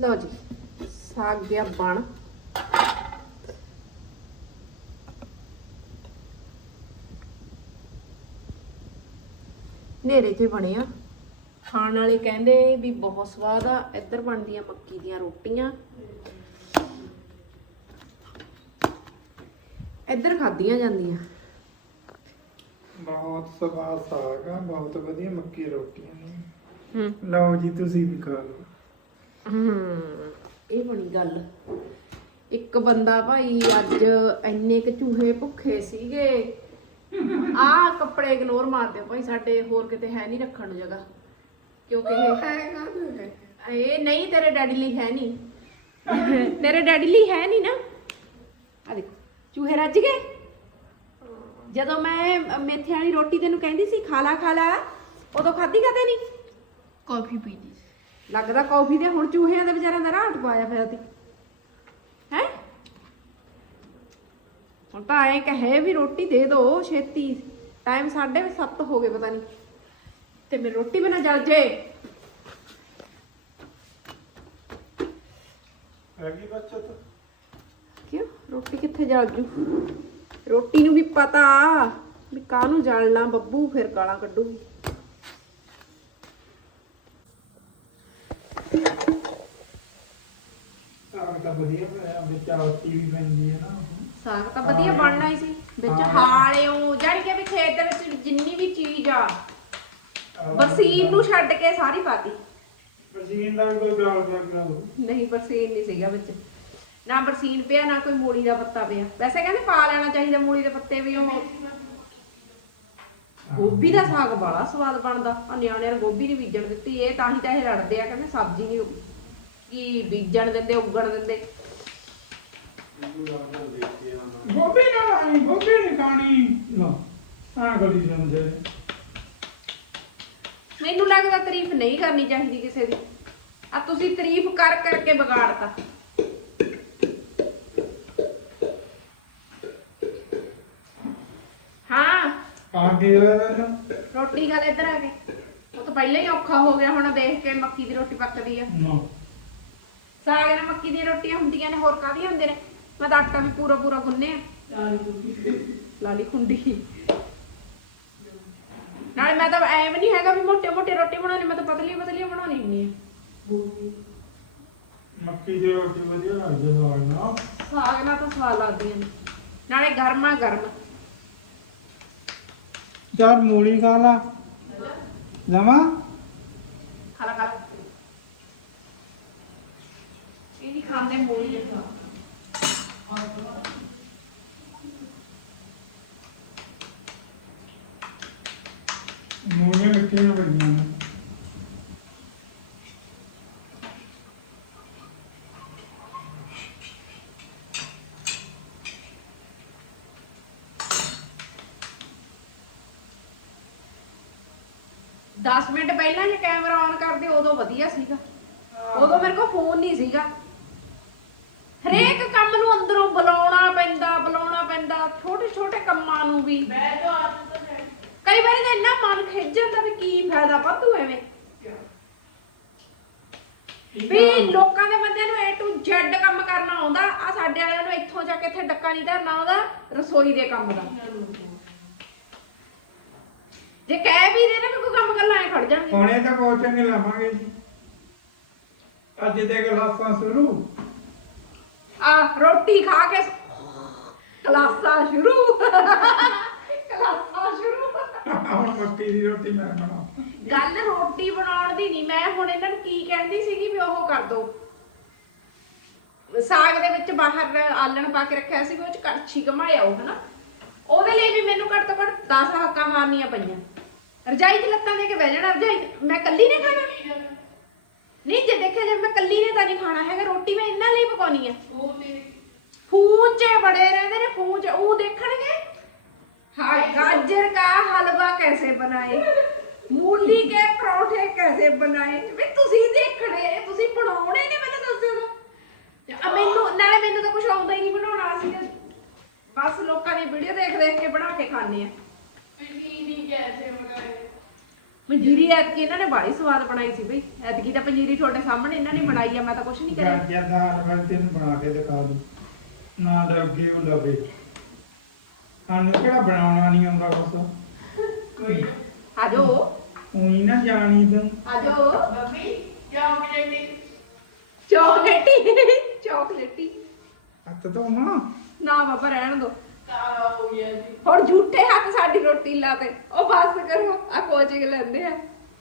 ਲਓ ਜੀ ਸਾਗ ਗਿਆ ਬਣ। ਨੇਰੇ ਤੇ ਬਣਿਆ ਖਾਣ ਵਾਲੇ ਕਹਿੰਦੇ ਵੀ ਬਹੁਤ ਸਵਾਦ ਆ ਇੱਧਰ ਬਣਦੀਆਂ ਮੱਕੀ ਦੀਆਂ ਰੋਟੀਆਂ। ਇੱਧਰ ਖਾਧੀਆਂ ਜਾਂਦੀਆਂ। ਬਹੁਤ ਸਵਾਦ ਸਾਗ ਆ ਬਹੁਤ ਵਧੀਆ ਮੱਕੀ ਦੀ ਰੋਟੀਆਂ ਨੇ। ਹੂੰ। ਲਓ ਜੀ ਤੁਸੀਂ ਵੀ ਖਾ ਲਓ। ਇਹ ਬਣੀ ਗੱਲ। ਇੱਕ ਬੰਦਾ ਭਾਈ ਅੱਜ ਇੰਨੇ ਕੁ ਚੂਹੇ ਭੁੱਖੇ ਸੀਗੇ। ਆਹ ਕੱਪੜੇ ਇਗਨੋਰ ਮਾਰ ਦਿਓ ਭਾਈ ਸਾਡੇ ਹੋਰ ਕਿਤੇ ਹੈ ਨਹੀਂ ਰੱਖਣ ਨੂੰ ਜਗ੍ਹਾ। ਕਿਉਂਕਿ ਇਹ ਇਹ ਨਹੀਂ ਤੇਰੇ ਡੈਡੀ ਲਈ ਹੈ ਨਹੀਂ। ਤੇਰੇ ਡੈਡੀ ਲਈ ਹੈ ਨਹੀਂ ਨਾ। ਆ ਦੇਖੋ ਚੂਹੇ ਰੱਜ ਗਏ। ਜਦੋਂ ਮੈਂ ਮੇਥੇ ਵਾਲੀ ਰੋਟੀ ਤੈਨੂੰ ਕਹਿੰਦੀ ਸੀ ਖਾ ਲਾ ਖਾ ਲਾ ਉਦੋਂ ਖਾਧੀ ਕਦੇ ਨਹੀਂ? ਕਾਫੀ ਪੀਣੀ ਲੱਗਦਾ ਕੌਫੀ ਦੇ ਹੁਣ ਚੂਹਿਆਂ ਦੇ ਵਿਚਾਰਿਆਂ ਦਾ ਰਾਟ ਪਾਇਆ ਫਿਰ ਤੀ ਹੈ? ਹੁਣ ਤਾਂ ਐ ਕਹੇ ਵੀ ਰੋਟੀ ਦੇ ਦੋ ਛੇਤੀ। ਟਾਈਮ 7:30 ਹੋ ਗਏ ਪਤਾ ਨਹੀਂ ਤੇ ਮੇਰੀ ਰੋਟੀ ਬਣਾ ਜਲ ਜੇ। ਹੈਗੀ ਬੱਚਤ? ਕਿਉਂ? ਰੋਟੀ ਕਿੱਥੇ ਜਲ ਜੂ? ਰੋਟੀ ਨੂੰ ਵੀ ਪਤਾ ਵੀ ਕਾਹਨੂੰ ਜਲਣਾ ਬੱਬੂ ਫਿਰ ਗਾਲਾਂ ਕੱਢੂਗੀ ਸਾਗ ਤਾਂ ਵਧੀਆ ਆਤੀ ਵੀ ਪੈਂਦੀ ਹੈ ਨਾ। ਸਾਗ ਤਾਂ ਵਧੀਆ ਬਣਨਾ ਹੀ ਸੀ। ਵਿੱਚ ਹਾਲਿਓ ਜਾਣੀ ਕਿ ਵੀ ਖੇਤ ਦੇ ਵਿੱਚ ਜਿੰਨੀ ਵੀ ਚੀਜ਼ ਆ ਬਰਸੀਨ ਨੂੰ ਛੱਡ ਕੇ ਸਾਰੀ ਪਾਤੀ। ਮਸ਼ੀਨ ਦਾ ਵੀ ਕੋਈ ਗਾਲ ਬਣਾ ਦੋ ਨਹੀਂ ਬਰਸੀਨ ਨਹੀਂ ਸੀਗਾ ਵਿੱਚ। ਨਾ ਬਰਸੀਨ ਪਿਆ ਨਾ ਕੋਈ ਮੂਲੀ ਦਾ ਪੱਤਾ ਪਿਆ। ਵੈਸੇ ਕਹਿੰਦੇ ਪਾ ਲੈਣਾ ਚਾਹੀਦਾ ਮੂਲੀ ਦੇ ਪੱਤੇ ਵੀ ਉਹ। ਗੋਭੀ ਦਾ ਸਾਗ ਬੜਾ ਸਵਾਦ ਬਣਦਾ। ਆ ਨਿਆਣਿਆਂ ਨੂੰ ਗੋਭੀ ਨਹੀਂ ਬੀਜਣ ਦਿੱਤੀ ਇਹ ਤਾਂ ਹੀ ਤਾਂ ਇਹ ਲੜਦੇ ਆ ਕਹਿੰਦੇ ਸਬਜ਼ੀ ਨਹੀਂ ਕੀ ਬੀਜਣ ਦਿੰਦੇ ਉੱਗਣ ਦਿੰਦੇ। ਗੋਭੀ ਨਾ ਆਈ ਗੋਭੀ ਨਹੀਂ ਖਾਣੀ ਨਾ ਆ ਗਲੀ ਜਾਂਦੇ। ਮੈਨੂੰ ਲੱਗਦਾ ਤਾਰੀਫ ਨਹੀਂ ਕਰਨੀ ਚਾਹੀਦੀ ਕਿਸੇ ਦੀ। ਆ ਤੁਸੀਂ ਤਾਰੀਫ ਕਰ ਕਰਕੇ ਵਿਗਾੜਤਾ। ਹਾਂ। ਆ ਕੇ ਲੈਣਾ ਰੋਟੀ ਖਾ ਲੈ ਇੱਧਰ ਆ ਕੇ। ਉਹ ਤਾਂ ਪਹਿਲਾਂ ਹੀ ਔਖਾ ਹੋ ਗਿਆ ਹੁਣ ਦੇਖ ਕੇ ਮੱਕੀ ਦੀ ਰੋਟੀ ਪੱਕਦੀ ਆ। ਨਾ। ਸਾਗ ਨਾਲ ਮੱਕੀ ਦੀਆਂ ਰੋਟੀਆਂ ਹੁੰਦੀਆਂ ਨੇ ਹੋਰ ਕਾਹਦੀਆਂ ਹੁੰਦੇ ਨੇ? ਮੈਂ ਤਾਂ ਆਟਾ ਵੀ ਪੂਰਾ ਪੂਰਾ ਗੁੰਨਿਆ। ਲਾਲੀ ਖੁੰਡੀ। ਨਾਲੇ ਮੈਂ ਤਾਂ ਐਵੇਂ ਨਹੀਂ ਹੈਗਾ ਵੀ ਮੋਟੇ ਮੋਟੇ ਰੋਟੀ ਬਣਾਉਣੀ ਮੈਂ ਤਾਂ ਪਤਲੀ ਪਤਲੀ ਬਣਾਉਣੀ ਹੁੰਦੀ ਆ। ਮੱਕੀ ਦੀ ਰੋਟੀ ਵਧੀਆ ਲੱਗਦੀ ਸਾਗ ਨਾਲ। ਸਾਗ ਨਾਲ ਤਾਂ ਸਵਾਦ ਲੱਗਦੀਆਂ ਨੇ ਨਾਲੇ ਗਰਮਾ ਗਰਮ। ਚਾਰ ਮੂਲੀ ਖਾ ਲਾ। ਜਮਾ ਖਾਲਾ ਖਾਲਾ ਇਹ ਨਹੀਂ ਖਾਂਦੇ ਮੂਲੀ ਮੂਲੀਆਂ 10 ਮਿੰਟ ਪਹਿਲਾਂ ਜੇ ਕੈਮਰਾ ਆਨ ਕਰਦੇ, ਉਦੋਂ ਵਧੀਆ ਸੀਗਾ। ਉਦੋਂ ਮੇਰੇ ਕੋਲ ਫੋਨ ਨਹੀਂ ਸੀਗਾ। ਹਰੇਕ ਕੰਮ ਨੂੰ ਅੰਦਰੋਂ ਬੁਲਾਉਣਾ ਪੈਂਦਾ ਬੁਲਾਉਣਾ ਪੈਂਦਾ ਛੋਟੇ ਛੋਟੇ ਕੰਮਾਂ ਨੂੰ ਵੀ। ਕਈ ਵਾਰੀ ਤਾਂ ਇੰਨਾ ਮਨ ਖਿੱਚ ਜਾਂਦਾ ਵੀ ਕੀ ਫਾਇਦਾ ਪਾਤੂ ਐਵੇਂ। ਵੀ ਲੋਕਾਂ ਦੇ ਬੰਦਿਆਂ ਨੂੰ A to Z ਕੰਮ ਕਰਨਾ ਆਉਂਦਾ ਆ ਸਾਡੇ ਵਾਲਿਆਂ ਨੂੰ ਇੱਥੋਂ ਜਾ ਕੇ ਇੱਥੇ ਡੱਕਾ ਨਹੀਂ ਧਰਨਾ ਆਉਂਦਾ, ਰਸੋਈ ਦੇ ਕੰਮ ਦਾ। ਜੇ ਕਹਿ ਵੀ ਦੇ ਨਾ ਕੋਈ ਕੰਮ ਕਰਨਾ ਐ ਖੜ ਜਾਣਗੇ। ਹੁਣੇ ਤਾਂ ਕੋਚਿੰਗ ਲਾਵਾਂਗੇ ਜੀ। ਅੱਜ ਦੇ ਕਲਾਸਾਂ ਸ਼ੁਰੂ। ਆ ਰੋਟੀ ਖਾ ਕੇ ਕਲਾਸਾਂ ਸ਼ੁਰੂ। ਕਲਾਸਾਂ ਸ਼ੁਰੂ। ਹੁਣ ਮੱਕੀ ਦੀ ਰੋਟੀ ਮੈਂ ਬਣਾ ਗੱਲ ਰੋਟੀ ਬਣਾਉਣ ਦੀ ਨਹੀਂ ਮੈਂ ਹੁਣ ਇਹਨਾਂ ਨੂੰ ਕੀ ਕਹਿੰਦੀ ਸੀਗੀ ਵੀ ਉਹ ਕਰ ਦੋ। ਸਾਗ ਦੇ ਵਿੱਚ ਬਾਹਰ ਆਲਣ ਪਾ ਕੇ ਰੱਖਿਆ ਸੀ ਉਹ ਚ ਕੜਛੀ ਘਮਾਇਆ ਉਹ ਹਨਾ। ਉਹਦੇ ਲਈ ਵੀ ਮੈਨੂੰ ਘੱਟ ਤੋਂ ਘੱਟ 10 ਹੱਕਾਂ ਮਾਰਨੀਆਂ ਪਈਆਂ। ਰਜਾਈ ਦੀ ਲੱਤਾਂ ਦੇ ਕੇ ਬਹਿ ਜਾਣਾ ਰਜਾਈ ਮੈਂ ਕੱਲੀ ਨੇ ਖਾਣਾ? ਨਹੀਂ ਜੇ ਦੇਖਿਆ ਜੇ ਮੈਂ ਕੱਲੀ ਨੇ ਤਾਂ ਨਹੀਂ ਖਾਣਾ ਹੈਗਾ। ਰੋਟੀ ਮੈਂ ਇਹਨਾਂ ਲਈ ਪਕਾਉਣੀ ਹੈ ਫੂਨ 'ਚ ਬੜੇ ਰਹਿੰਦੇ ਨੇ ਫੂਨ 'ਚ। ਉਹ ਦੇਖਣਗੇ? ਹਾਂ ਗਾਜਰ ਦਾ ਹਲਵਾ ਕੈਸੇ ਬਣਾਏ? ਮੂਲੀ ਕੇ ਪਰੌਂਠੇ ਕੈਸੇ ਬਣਾਏ? ਵੀ ਤੁਸੀਂ ਦੇਖਣੇ ਤੁਸੀਂ ਬਣਾਉਣੇ ਨੇ ਮੈਨੂੰ ਦੱਸ ਦਿਓ ਮੈਨੂੰ ਨਾਲੇ ਮੈਨੂੰ ਤਾਂ ਕੁਝ ਆਉਂਦਾ ਹੀ ਨਹੀਂ ਬਣਾਉਣਾ ਸੀ ਬਸ ਲੋਕਾਂ ਦੀ ਵੀਡੀਓ ਦੇਖ ਦੇਖ ਕੇ ਬਣਾ ਕੇ ਖਾਣੇ ਆ। ਪੰਜੀਰੀ ਐਤਕੀ ਇਹਨਾਂ ਨੇ ਬਾੜੀ ਸਵਾਦ ਬਣਾਈ ਸੀ ਬਈ। ਐਤਕੀ ਤਾਂ ਪੰਜੀਰੀ ਤੁਹਾਡੇ ਸਾਹਮਣੇ ਇਹਨਾਂ ਨੇ ਬਣਾਈ ਆ ਮੈਂ ਤਾਂ ਕੁਝ ਨਹੀਂ ਕਰਿਆ। ਗਾਜਰ ਦਾ ਹਲਵਾ ਤੈਨੂੰ ਬਣਾ ਕੇ ਦਿਖਾ ਦੂੰ। ਨਾ ਲੱਗੇ ਉਹ ਲਵੇ। ਸਾਨੂੰ ਕਿਹੜਾ ਬਣਾਉਣਾ ਨਹੀਂ ਆਉਂਦਾ ਕੁਛ ਕੋਈ। ਆਜੋ। ਉਹੀ ਨਾ ਜਾਣੀ ਤੂੰ। ਆਜੋ। ਮੰਮੀ ਚਾਕਲੇਟੀ। ਚਾਕਲੇਟੀ। ਚਾਕਲੇਟੀ। ਹੱਥ ਤੋਂ ਨਾ ਨਾ ਬਾਬਾ ਰਹਿਣ ਦੋ। ਹੁਣ ਝੂਠੇ ਹੱਥ ਸਾਡੀ ਰੋਟੀ ਲਾ ਤੇ ਉਹ ਬਸ ਕਰੋ ਆ ਕੋਚਿੰਗ ਲੈਂਦੇ ਆ।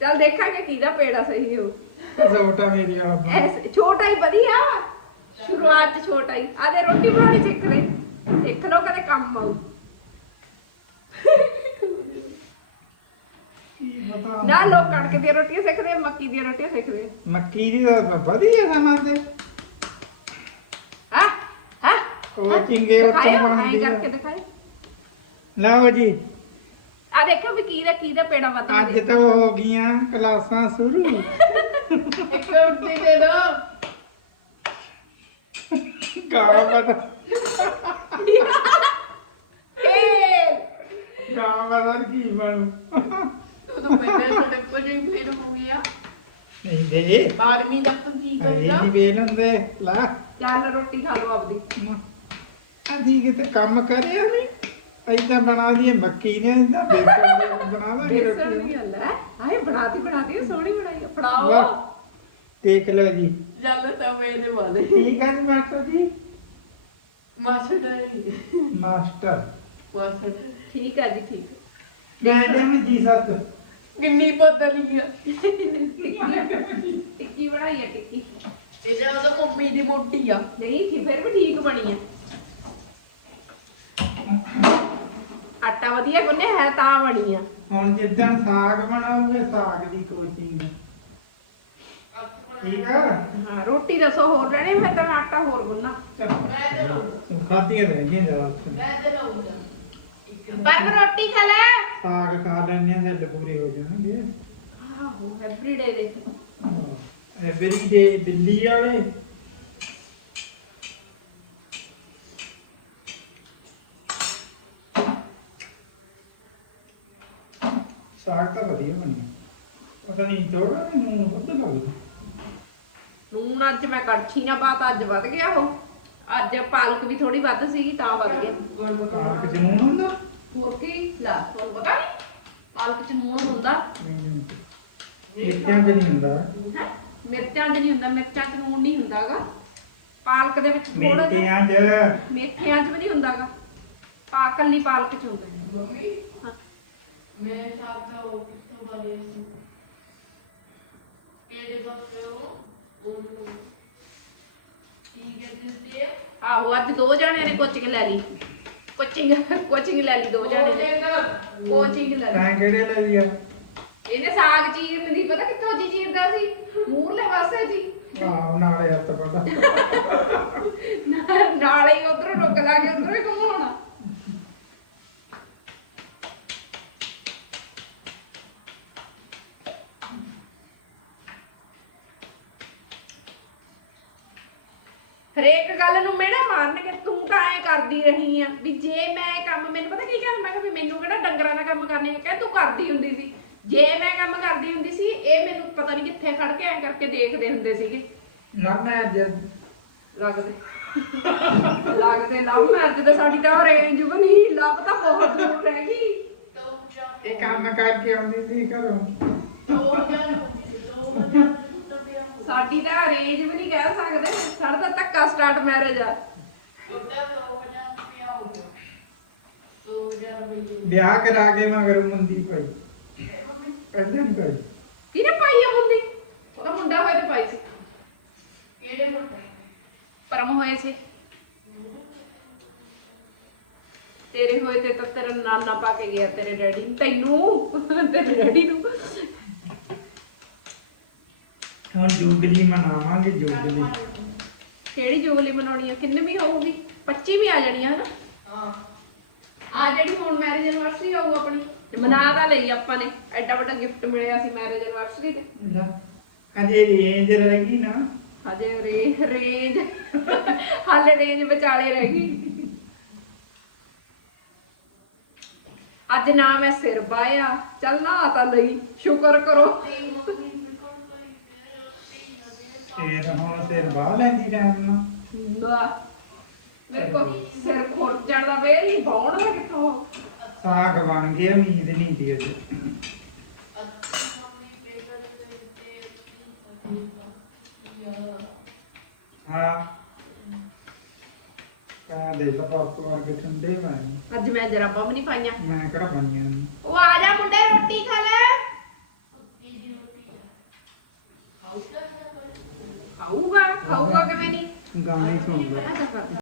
ਚੱਲ ਦੇਖਾਂਗੇ ਕਿਹਦਾ ਪੇੜਾ ਸਹੀ ਹੋ। ਜ਼ੋਟਾ ਮੇਰੀ ਵਾਲਾ ਬਣਾ। ਐਸੇ ਛੋਟਾ ਹੀ ਵਧੀਆ ਸ਼ੁਰੂਆਤ ਚ ਛੋਟਾ ਹੀ। ਆਦੇ ਰੋਟੀ ਬਣਾਉਣੀ ਸਿੱਖ ਲੈ। ਸਿੱਖ ਲਓ ਕਦੇ ਕੰਮ ਪਤਾ। ਨਾ ਲੋਕ ਕਣਕ ਦੀਆਂ ਰੋਟੀਆਂ ਸਿੱਖਦੇ ਆ, ਮੱਕੀ ਦੀਆਂ ਰੋਟੀਆਂ ਸਿੱਖਦੇ ਮੱਕੀ ਦੀ ਤਾਂ ਵਧੀਆ ਸਮਾਂ ਤੇ। ਹਾਂ ਹਾਂ ਉਹ ਚਿੰਗੇ ਉੱਤੋਂ ਦਿਖਾਇਓ ਬਣਦੀ ਐਂ ਆ। ਕਰਕੇ ਦਿਖਾਇਓ। ਲਓ ਜੀ। ਆ ਦੇਖੋ ਵੀ ਕੀ ਦਾ ਕੀ ਦਾ ਪੇੜਾ ਵੱਧ ਅੱਜ ਤੋਂ ਹੋ ਗਈਆਂ ਕਲਾਸਾਂ ਸ਼ੁਰੂ। ਇੱਕ ਰੋਟੀ ਦੇ ਦੋ। ਗਾਣਾ ਪਤਾ ਫੇਰ ਗਾਣਾ ਪਤਾ ਨੀ ਕੀ ਬਣੂ। ਉਦੋਂ ਪਹਿਲੇ ਸਾਡੇ ਕੋਲ ਹੀ ਫੇਰ ਹੋ ਗਿਆ। ਨਹੀਂ ਦੇ। 12ਵੀਂ ਤੱਕ ਕੀ ਇਹ ਕਰਦਾ? ਨਹੀਂ ਵੇਲ ਹੁੰਦੇ। ਲਾ। ਚੱਲ ਰੋਟੀ ਖਾ ਲਓ ਆਪਦੀ। ਅਸੀਂ ਕਿਤੇ ਕੰਮ ਕਰਿਆ ਨਹੀਂ। ਐਦਾਂ ਬਣਾ ਦਈਏ ਮੱਕੀ ਨੇ ਐਦਾਂ ਬੇਸਣ ਦੇ ਬਣਾ ਦਾਂਗੇ ਬੇਸਣ ਰੋਟੀ ਦੀ ਗੱਲ ਹੈ। ਆਏ ਬਣਾਤੀ ਬਣਾਤੀ ਸੋਹਣੀ ਬਣਾਈ ਆ। ਫੜਾਓ। ਵਾਹ। ਦੇਖ ਲਓ ਜੀ। ਜਲ ਤਵੇ ਦੇ ਵਾਲੇ ਠੀਕ ਹੈ ਜੀ ਮਾਸਟਰ ਜੀ? ਮਾਸਟਰ ਨਹੀਂ ਮਾਸਟਰ। ਮਾਸਟਰ। ਠੀਕ ਆ ਜੀ ਠੀਕ। ਮੈਡਮ ਜੀ ਸੱਤ। ਕਿੰਨੀ ਬਦਲ ਗਿਆ ਟਿੱਕੀ ਬਣਾਈ ਆ ਟਿੱਕੀ। ਇਹਦਾ ਉਹਦਾ ਮੰਮੀ ਦੀ ਮੋਟੀ ਆ। ਨਹੀਂ ਫਿਰ ਵੀ ਠੀਕ ਬਣੀ ਆ। ਆਟਾ ਵਧੀਆ ਗੁੰਨੇ ਹੈ ਤਾਂ ਬਣੀ ਆ ਹੁਣ ਜਿੱਦਣ ਸਾਗ ਬਣਾਉਂਗੇ ਸਾਗ ਦੀ ਕੋਚਿੰਗ ਠੀਕ ਆ? ਹਾਂ ਰੋਟੀ ਦੱਸੋ ਹੋਰ ਲੈਣੀ ਫਿਰ ਤਾਂ ਮੈਂ ਆਟਾ ਹੋਰ ਗੁੰਨਾ। ਖਾਦੀਆਂ ਰਹਿ ਗਈਆਂ ਜਰਾ ਮੈਂ ਪਰ ਰੋਟੀ ਖਾ ਲੈ। ਸਾਗ ਖਾ ਲੈਣੇ ਆ ਢਿੱਡ ਪੂਰੇ ਹੋ ਜਾਣਗੇ। ਆਹੋ ਐਵਰੀਡੇ ਦੇ। ਐਵਰੀ ਡੇ ਦਿੱਲੀ ਵਾਲੇ। ਸਾਗ ਤਾਂ ਵਧੀਆ ਬਣਿਆ ਪਤਾ ਨਹੀਂ ਥੋੜਾ ਨੂੰ ਵੱਧ ਲੱਗਦਾ। ਨੂਨ ਅੱਜ ਮੈਂ ਕੜਛੀ ਨਾ ਬਾਤ ਅੱਜ ਵੱਧ ਗਿਆ ਉਹ। ਅੱਜ ਪਾਲਕ ਵੀ ਥੋੜੀ ਵੱਧ ਸੀਗੀ ਤਾਂ ਵੱਧ ਗਿਆ। ਪਾਲਕ ਚ ਨੂਨ ਹੁੰਦਾ? ਹੋਰ ਕੀ? ਲਾ ਤੁਹਾਨੂੰ ਪਤਾ ਨਹੀਂ ਪਾਲਕ ਚ ਨੂਨ ਹੁੰਦਾ। ਮਿਰਚਾਂ ਚ ਨਹੀਂ ਹੁੰਦਾ। ਹੈ? ਮਿਰਚਾਂ 'ਚ ਨਹੀਂ ਹੁੰਦਾ ਮਿਰਚਾਂ 'ਚ ਨੂਨ ਨਹੀਂ ਹੁੰਦਾਗਾ। ਪਾਲਕ ਦੇ ਵਿੱਚ ਥੋੜਾ ਜਿਹਾ ਮਿਰਚਾਂ ਚ। ਮੇਥਿਆਂ 'ਚ ਵੀ ਨਹੀਂ ਹੁੰਦਾਗਾ। ਪਾ ਕੱਲੀ ਪਾਲਕ 'ਚ ਹੁੰਦਾ। ਮੰਮੀ ਹਾਂ। ਮੈਂ ਸਾਥ ਦਾ ਉਹ ਕਿੱਥੋਂ ਬਣੇ ਸੀ? ਕਿਹੜੇ ਬੱਸੇ ਉਹ ਉਹਨੂੰ ਕੀ ਕਹਿੰਦੇ ਸੀ ਆਹੋ ਅੱਜ ਦੋ ਜਣਿਆਂ ਨੇ ਕੋਚਿੰਗ ਲੈ ਲਈ। ਕੋਚਿੰਗ ਕੋਚਿੰਗ ਲੈ ਲਈ ਦੋ ਜਣੇ ਨੇ। ਕੋਚਿੰਗ ਲੈ ਲਈ। ਤਾਂ ਕਿਹੜੇ ਲੈ ਲਿਆ ਇਹਨੇ ਸਾਗ ਚੀਰਨ ਦੀ ਪਤਾ ਕਿੱਥੋਂ ਜੀ ਚੀਰਦਾ ਸੀ? ਮੂਰਲੇ ਪਾਸੇ ਜੀ। ਆਹ ਨਾਲੇ ਹੱਥ ਪੜਾ ਨਾਲੇ ਹੀ ਉਧਰੋਂ ਰੁਕ ਲਾ ਕੇ ਉਧਰੋਂ ਹੀ ਘੁਮਾਉਣਾ ਹਰੇਕ ਗੱਲ ਨੂੰ ਮੇੜਾ ਮਾਰਨਗੇ ਤੂੰ ਤਾਂ ਐ ਰਹੀ ਆ। ਵੀ ਜੇ ਮੈਂ ਇਹ ਕੰਮ ਮੈਨੂੰ ਪਤਾ ਕੀ ਕਹਿੰਦਾ? ਮੈਂ ਕਿਹਾ ਵੀ ਮੈਨੂੰ ਕਿਹੜਾ ਡੰਗਰਾਂ ਦਾ ਕੰਮ ਕਰਨੇ ਕਹਿੰਦਾ ਤੂੰ ਕਰਦੀ ਹੁੰਦੀ ਸੀ। ਜੇ ਮੈਂ ਕੰਮ ਕਰਦੀ ਹੁੰਦੀ ਸੀ ਇਹ ਮੈਨੂੰ ਪਤਾ ਨਹੀਂ ਕਿੱਥੇ ਖੜ ਕੇ ਐ ਕਰਕੇ ਦੇਖਦੇ ਹੁੰਦੇ ਸੀਗੇ। ਨਾ ਮੈਂ ਅੱਜ ਲੱਗਦੇ। ਲੱਗਦੇ ਲਵ ਮੈਰਿਜ ਤੇ ਸਾਡੀ ਤਾਂ ਰੇਂਜ ਵੀ ਨਹੀਂ ਲੱਭ ਤਾਂ ਬਹੁਤ ਦੂਰ ਰਹਿ ਗਈ ਦੋ ਚਾਰ ਇਹ ਕੰਮ ਕਰਕੇ ਆਉਂਦੀ ਸੀ ਘਰੋਂ। ਦੋ ਹਜ਼ਾਰ ਦੋ ਹਜ਼ਾਰ ਦਾ ਵਿਆਹ ਸਾਡੀ ਤਾਂ ਰੇਂਜ ਵੀ ਨਹੀਂ ਕਹਿ ਸਕਦੇ। ਸਾਡਾ ਤਾਂ ਧੱਕਾ ਸਟਾਰਟ ਮੈਰਿਜ ਆ ਉਹਦਾ ਦੋ ਹਜ਼ਾਰ ਦਾ ਵਿਆਹ ਹੋ ਗਿਆ ਦੋ ਹਜ਼ਾਰ ਰੁਪਏ ਵਿਆਹ ਕਰਾ ਕੇ ਮਗਰ ਮੁੰਦੀ ਪਈ। ਪਹਿਲਾਂ ਨਹੀਂ ਪਈ। ਕਿਹਨੇ ਪਾਈ ਆ ਮੁੰਦੀ? ਉਹਦਾ ਮੁੰਡਾ ਹੋਇਆ ਤੇ ਪਾਈ ਸੀ। ਕਿਹੜੇ ਮੁੰਡੇ? ਪਰਮ ਹੋਏ ਸੀ। ਤੇਰੇ ਹੋਏ ਤੇ ਤਾਂ ਤੇਰਾ ਨਾਨਾ ਪਾ ਕੇ ਗਿਆ ਤੇਰੇ ਡੈਡੀ ਤੈਨੂੰ? ਤੇਰੇ ਡੈਡੀ ਨੂੰ। ਹੁਣ ਜੁਗਲੀ ਮਨਾਵਾਂਗੇ ਜੁਗਲੀ। ਕਿਹੜੀ ਜੁਗਲੀ ਮਨਾਉਣੀ ਆ? ਕਿੰਨੇ ਵੀ ਹੋਊਗੀ? 25 ਵੀ ਆ ਜਾਣੀ ਆ ਹਨਾ? ਹਾਂ ਆ ਜਿਹੜੀ ਹੁਣ ਮੈਰਿਜ ਐਨਵਰਸਰੀ ਆਊ ਆਪਣੀ ਮਨਾ ਤਾਂ ਲਈ ਆਪਾਂ ਨੇ। ਐਡਾ ਵੱਡਾ ਗਿਫਟ ਮਿਲਿਆ ਸੀ ਮੈਰਿਜ ਐਨਵਰਸਰੀ ਤੇ। ਅਜੇ ਰੇਂਜ ਰਹਿ ਗਈ ਨਾ। ਹਜੇ ਰੇ ਰੇਂਜ ਹਾਲੇ ਰੇਂਜ ਵਿਚਾਲੇ ਰਹਿ ਗਈ। ਅੱਜ ਨਾ ਮੈਂ ਸਿਰ ਬਾਇਆ ਚੱਲ ਨਾ ਤਾਂ ਲਈ ਸ਼ੁਕਰ ਕਰੋ। ਫੇਰ ਹੁਣ ਸਿਰ ਬਾਹ ਲੈਂਦੀ ਨਾਲ ਲੈ, ਮੇਰੇ ਕੋ ਸਿਰ ਖੁਰਚਣ ਦਾ ਵੇਰ ਹੀ ਬੌਣ ਦਾ ਕਿੱਥੋਂ? ਸਾਗ ਬਣ ਗਿਆ ਉਮੀਦ ਨਹੀਂ ਸੀ ਅੱਜ ਹਾਂ ਕਾ ਦੇ ਪਾਪ ਵਰਗੇ ਠੰਡੇ ਮੈਂ ਅੱਜ ਮੈਂ ਜਰਾਬਾਂ ਵੀ ਨਹੀਂ ਪਾਈਆਂ। ਮੈਂ ਕਿਹੜਾ ਬਣੀਆਂ ਨੇ? ਉਹ ਆ ਜਾ ਮੁੰਡੇ ਰੋਟੀ ਖਾ ਲੈ। ਖਾਊਗਾ ਖਾਊਗਾ ਕਿਵੇਂ ਨਹੀਂ ਗਾਣੇ ਸੁਣਦਾ।